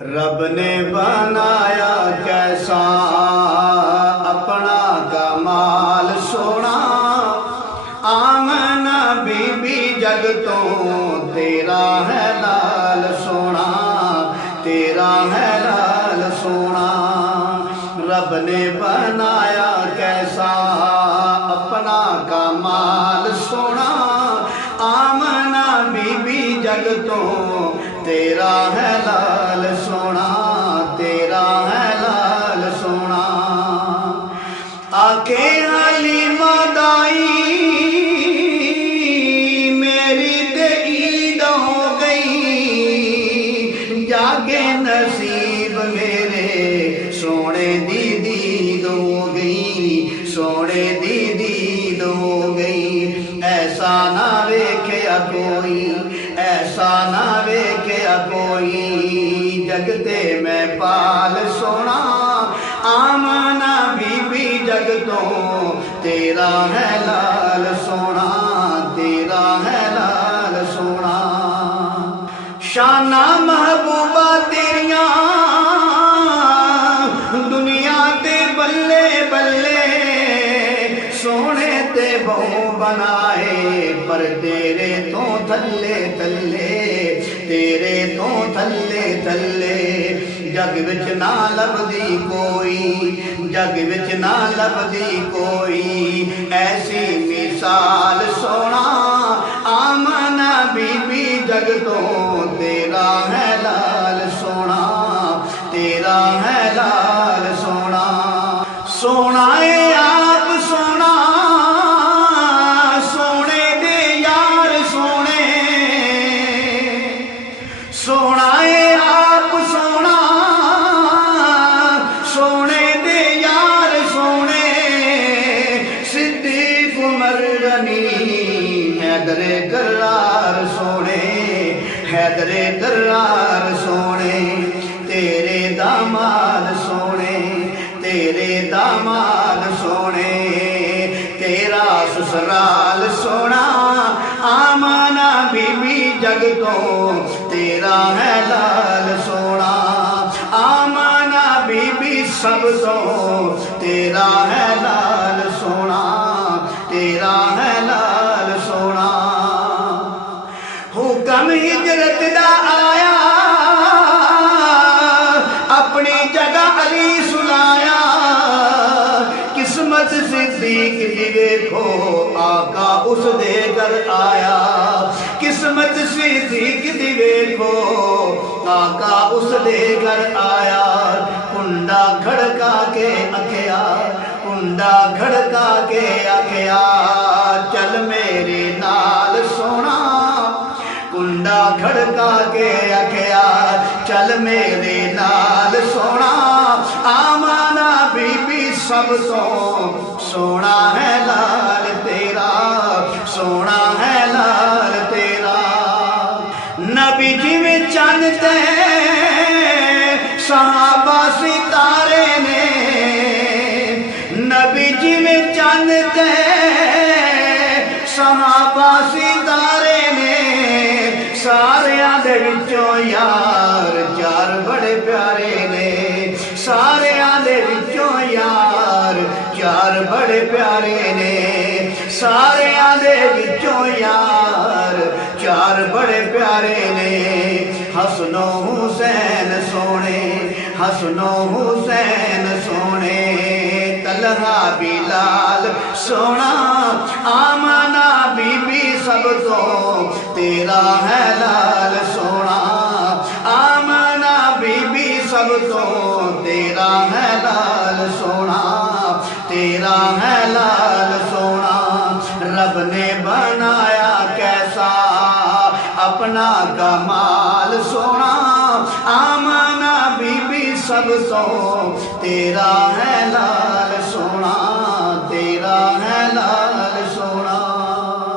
रब ने बनाया कैसा अपना कमाल सोना, आमना बीबी जग तो तेरा है लाल सोना, तेरा है लाल सोना। रब ने बनाया कैसा अपना कमाल सोना, आमना बीबी जग तो तेरा है लाल सोना, तेरा है लाल सोना। आके हलीमा दाई मेरी ते ईद हो गई, जागे नसीब मेरे सोने दी दीद हो गई, सोने दी दीद हो गई। ऐसा ना वेख्या कोई, ऐसा ना वेख्या कोई, जगते मैं पाल सोना, आमना बीबी जग तो तेरा है लाल सोना, तेरा है लाल सोना। शाना महबूबा तेरिया दुनिया ते बल्ले बल्ले, सोने ते बहु बनाए पर तेरे तो थल्ले थल्ले, तेरे तो थल्ले थल्ले। जग विच ना लभदी कोई, जग विच ना लभदी कोई, ऐसी मिसाल सोना, आमना बीबी जग तो तेरा है लाल सोना, तेरा है लाल सोना। सोना है आप सोना, सोने दे यार सोने, सोना है आप सोना, सोने दे यार सोने। सिद्दीक उमर गनी हैदरे करार सोने, हैदरे करार सोने। तेरे दामाद सोने, तेरे दामाद सोने, तेरा ससुराल सोना, आमना बीबी जग तो तेरा है लाल सोना, आमना बीबी सब तो तेरा है लाल सोना, तेरा है लाल सोना। हुक्म हिजरत दा आया, अपनी जगह अली सुनाया, किस्मत सिद्दीक दी देखो आका उस दे घर आया, किस्मत सिद्दीक दी देखो आका उस दे घर आया। कुंडा खड़का के आख्या, कुंडा खड़का के आख्या, चल मेरे नाल सोना, कुंडा खड़का के आख्या, चल मेरे नाल सोना, आमना बीबी सब तो सोना है लाल तेरा, सोना है लाल तेरा। नबी जिवें चंद ते सहाबा सितारे ने, नबी जिवें चंद ते सहाबा सितारे ने, सारियां दे विचों यार चार बड़े प्यारे ने, सारियां दे विचों यार चार बड़े प्यारे ने, सारियां दे विचों यार चार बड़े प्यारे ने। हसनो हुसैन सोने, हसनो हुसैन सोने, तलहा बिलाल सोना, आमना बीबी सब तो तेरा है लाल सोना, आमना बीबी सब तो तेरा है लाल सोना, तेरा है लाल सोना। रब ने बनाया कैसा अपना कमाल सोना, आमना बीबी सब तो तेरा है लाल